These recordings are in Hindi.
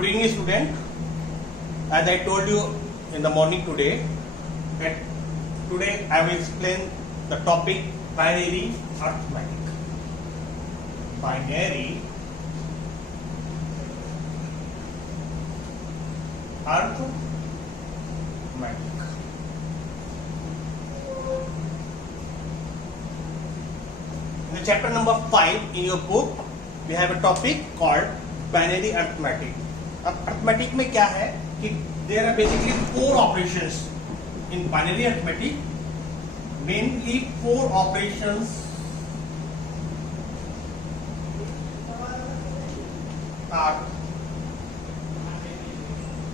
Good evening, student. As I told you in the morning today, that today I will explain the topic binary arithmetic. Binary arithmetic. In the chapter number 5 in your book, we have a topic called binary arithmetic. अब अर्थमेटिक में क्या है कि there are basically 4 operations in binary arithmetic. Mainly 4 operations are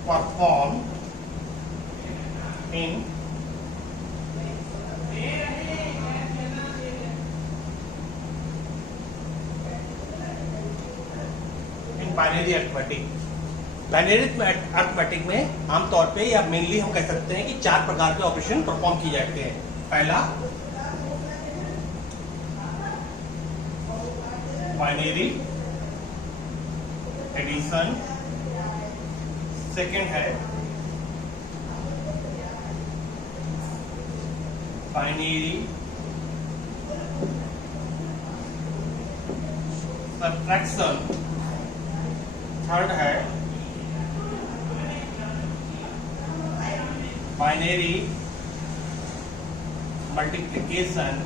perform in binary arithmetic. Binary arithmetic में आमतौर पे या मेनली हम कह सकते हैं कि 4 प्रकार के ऑपरेशन परफॉर्म किए जाते हैं. पहला बाइनरी एडिशन, सेकंड है बाइनरी सब्ट्रैक्शन, थर्ड है बाइनरी मल्टीप्लिकेशन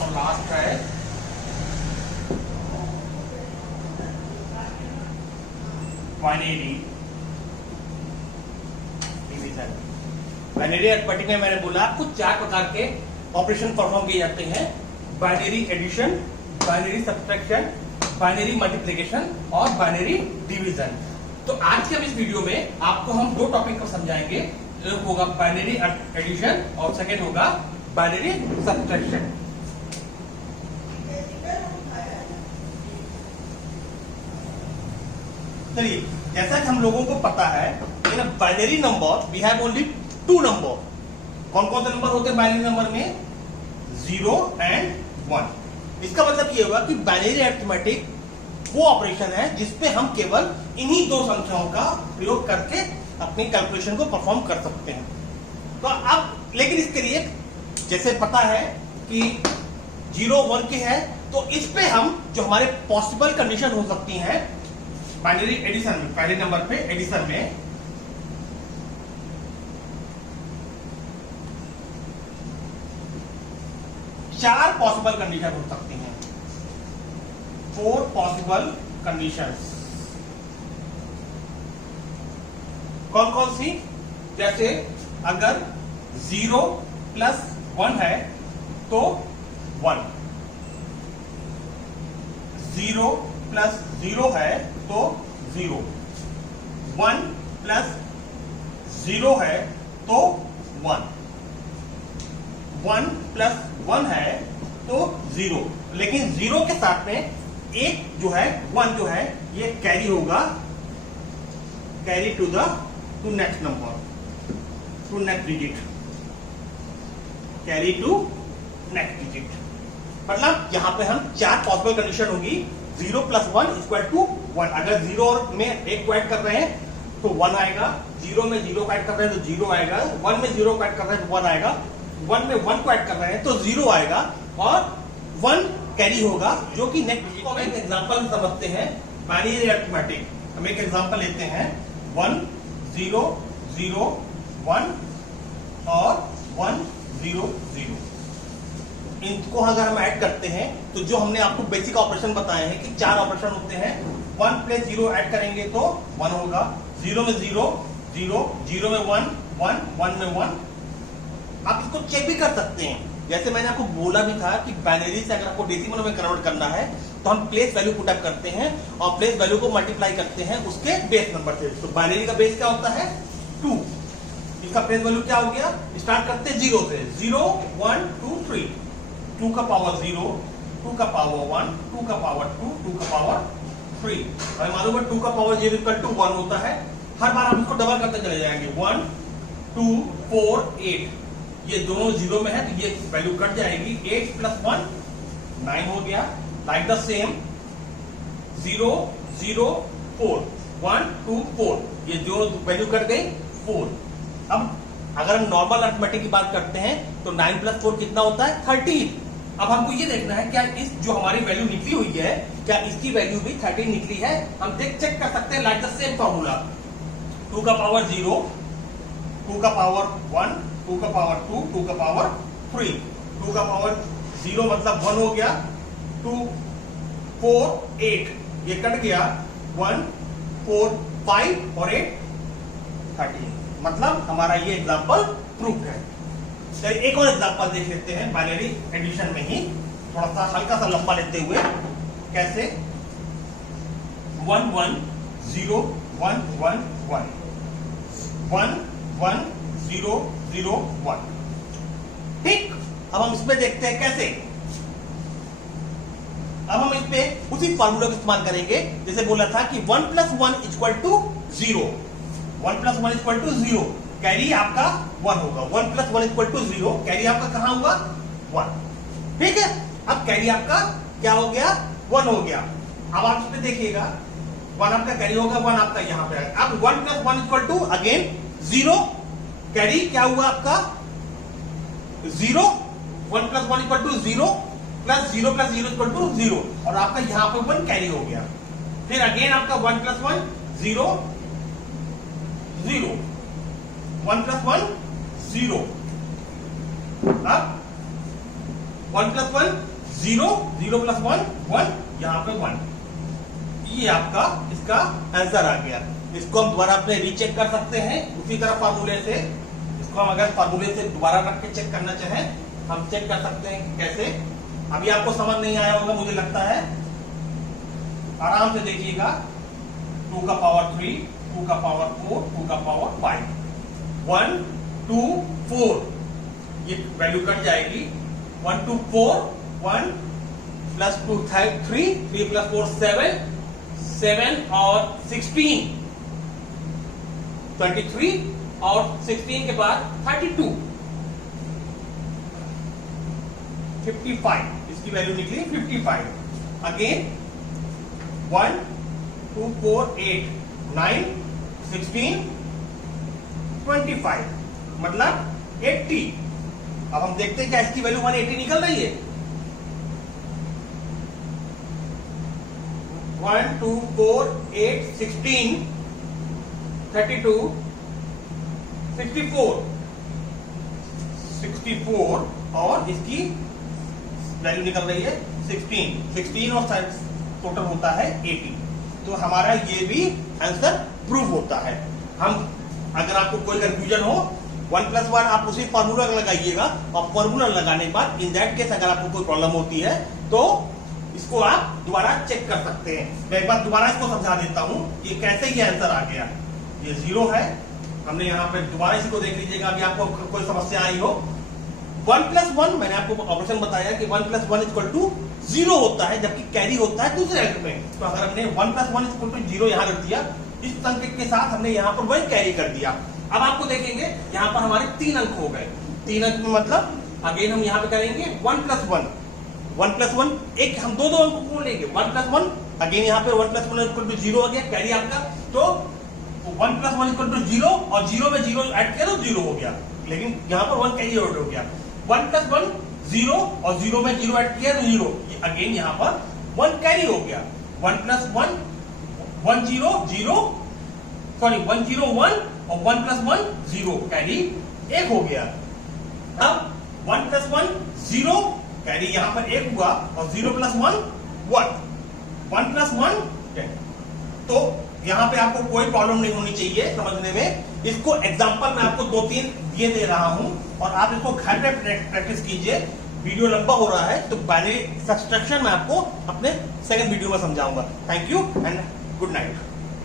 और लास्ट है बाइनरी डिवीजन. बाइनरी अर्थमेटिक में मैंने बोला आपको 4 प्रकार के ऑपरेशन परफॉर्म किए जाते हैं. Binary addition, binary subtraction, binary multiplication और बाइनरी डिवीजन. तो आज के इस वीडियो में आपको हम 2 टॉपिक को समझाएंगे. एक होगा बाइनरी एडिशन और सेकेंड होगा बाइनरी सब्ट्रैक्शन. चलिए, जैसा कि हम लोगों को पता है in binary number we have only 2 number. कौन कौन से नंबर होते हैं बाइनरी नंबर में? 0 एंड 1. इसका मतलब ये होगा कि बाइनरी अरिथमेटिक वो ऑपरेशन है जिसपे हम केवल इन्हीं 2 संख्याओं का प्रयोग करके अपनी कैलकुलेशन को परफॉर्म कर सकते हैं. तो अब लेकिन इसके लिए जैसे पता है कि 0 1 के है, तो इस पे हम जो हमारे पॉसिबल कंडीशन हो सकती हैं बाइनरी एडिशन में, पहले नंबर पे एडिशन में 4 पॉसिबल कंडीशन हो सकती हैं. 4 पॉसिबल कंडीशंस. कौन कौन सी? जैसे अगर 0 प्लस 1 है तो 1, 0 प्लस 0 है तो 0, 1 प्लस 0 है तो 1, 1 प्लस 1 है तो 0. लेकिन 0 के साथ में एक जो है 1 जो है ये कैरी होगा, carry to next number, to next digit, carry to next digit. मतलब यहां पे हम 4 पॉसिबल कंडीशन होगी. 0 प्लस 1 इक्वल टू 1. अगर 0 में 1 को ऐड कर रहे हैं तो 1 आएगा, 0 में 0 को ऐड कर रहे हैं तो 0 आएगा, 1 में 0 को ऐड कर रहे हैं तो 1 आएगा, 1 में 1 को ऐड कर रहे हैं तो 0 आएगा और 1 कैरी होगा जो कि नेक्स्ट. हम एक एग्जांपल समझते हैं बाइनरी अरिथमेटिक. हम एक एग्जांपल लेते हैं 1 0 0 1 और 1 0 0. इनको अगर हम ऐड करते हैं तो जो हमने आपको बेसिक ऑपरेशन बताए हैं कि 4 ऑपरेशन होते हैं. 1 प्लस 0 ऐड करेंगे तो 1 होगा, 0 में 0 0, 0 में 1 1, 1 में 1. आप इसको चेक भी कर सकते हैं. जैसे मैंने आपको बोला भी था कि बाइनरी से अगर आपको डेसिमल में कन्वर्ट करना है तो हम प्लेस वैल्यू पुट अप करते हैं और प्लेस वैल्यू को मल्टीप्लाई करते हैं उसके बेस नंबर से. तो बाइनरी का बेस क्या होता है? 2. इसका प्लेस वैल्यू क्या हो गया? स्टार्ट करते हैं 0 से. 0 1 2 3, 2 का पावर 0, 2 का पावर 1, 2 का पावर 2, 2 का पावर 3. हमें मालूम है 2 का पावर 0 इक्वल टू 1 होता है. हर बार हम इसको डबल करते चले जाएंगे. 1 2 4 8, ये दोनों 0 में है तो ये वैल्यू कट जाएगी. 8 प्लस 1 9 हो गया. लाइक द सेम 0 0 4 1 2 4, ये जो वैल्यू कट गई 4। अब अगर हम नॉर्मल अरिथमेटिक की बात करते हैं तो 9 + 4 कितना होता है 13। अब हमको ये देखना है क्या इस जो हमारी वैल्यू निकली हुई है क्या इसकी वैल्यू भी 13 निकली है। हम चेक कर सकते हैं लाइक द सेम फॉर्मूला, 2 का पावर 0, 2 का पावर 1, 2 का पावर 2, 2 का पावर 3, 2 का पावर 0 मतलब 1 हो गया, 2 4 8 ये कट गया, 1 4 5 और 8 13, मतलब हमारा ये एग्जांपल प्रूफ है। चलिए एक और एग्जांपल देख लेते हैं बाइनरी एडिशन में ही, थोड़ा सा हल्का सा लंबा लेते हुए। कैसे 1 1 0 1 1 1 1 1 0 0 1। ठीक, अब हम इसमें देखते हैं कैसे। अब हम इस पे उसी फॉर्मूला का इस्तेमाल करेंगे जैसे बोला था कि 1 + 1 = 0, 1 + 1 = 0, कैरी आपका 1 होगा। 1 + 1 = 0, कैरी आपका कहां होगा 1। ठीक है, अब कैरी आपका क्या हो गया 1 हो गया। अब आप इस पे देखिएगा 1 आपका कैरी होगा, 1 आपका यहां पे। अब 1 + 1 = अगेन 0, कैरी क्या हुआ आपका 0, 1 + 1 = 0 + 0 + 0 = 0, और आपका यहां पे 1 कैरी हो गया। फिर अगेन आपका 1 + 1 0 0, 1 + 1 0, अब 1 + 1 0, 0 + 1 1, यहां पे 1। ये आपका इसका आंसर आ गया। इसको हम दोबारा अपने रीचेक कर सकते हैं उसी तरह फार्मूले से। इसको हम अगर फार्मूले से दोबारा रख के चेक करना चाहें हम चेक कर सकते हैं कैसे। अभी आपको समझ नहीं आया होगा मुझे लगता है, आराम से देखिएगा। 2 का पावर 3, 2 का पावर 4, 2 का पावर 5, 1 2 4, ये वैल्यू कट जाएगी। 1 2 4, 1 + 2 3, 3 + 4 7, 7 और 16 23, और 16 के बाद 32 55, इसकी वैल्यू निकली 55। अगेन 1 2 4 8 9 16 25, मतलब 80। अब हम देखते हैं क्या इसकी वैल्यू 180 निकल रही है। 1 2 4 8 16 32 64 64, और इसकी वैल्यू निकल रही है 16 और टोटल होता है 80। तो हमारा ये भी आंसर प्रूव होता है। हम अगर आपको कोई कंफ्यूजन हो 1 + 1 आप उसी फॉर्मूला लगाइएगा, और फॉर्मूला लगाने के बाद इन दैट केस अगर आपको कोई प्रॉब्लम होती है तो इसको आप दोबारा चेक कर सकते हैं। मैं एक बार दोबारा इसको समझा देता हूं कि कैसे ये आंसर आ गया। ये 0 है, हमने यहाँ पे दोबारा इसी को देख लीजिएगा। अभी आपको कोई समस्या आई हो 1 + 1 मैंने आपको ऑपरेशन बताया कि 1 + 1 = 0 होता है, जबकि कैरी होता है दूसरे अंक में। तो अगर हमने 1 + 1 = 0 यहां रख दिया, इस अंक के साथ हमने यहाँ पर 1 कैरी कर दिया। अब आपको देखेंगे यहाँ पर हमारे 3 अंक हो गए। 3 अंक में मतलब अगेन हम यहाँ पे करेंगे 1 + 1, 1 + 1 एक हम दो अंकों को लेंगे। 1 + 1 अगेन यहाँ पे 1 + 1 = 0 हो गया कैरी आपका। तो 1 + 1 = 0, और 0 में 0 ऐड किया तो 0 हो गया, लेकिन यहाँ पर 1 कैरी हो गया। 1 + 1 0, और 0 में 0 ऐड किया तो 0, अगेन यहाँ पर 1 कैरी हो गया। 1 + 1 1 0 0, सॉरी 1 0 1, और 1 + 1 0, कैरी 1 हो गया। अब 1 + 1 0, कैरी यहां पर 1 हुआ, और 0 + 1 1, 1 + 1 10। तो यहां पे आपको कोई प्रॉब्लम नहीं होनी चाहिए समझने में। इसको एग्जांपल मैं आपको 2-3 दिए दे रहा हूं, और आप इसको घर पे प्रैक्टिस कीजिए। वीडियो लंबा हो रहा है तो बाइनरी सब्सट्रैक्शन मैं आपको अपने सेकंड वीडियो में समझाऊंगा। Thank you and good night.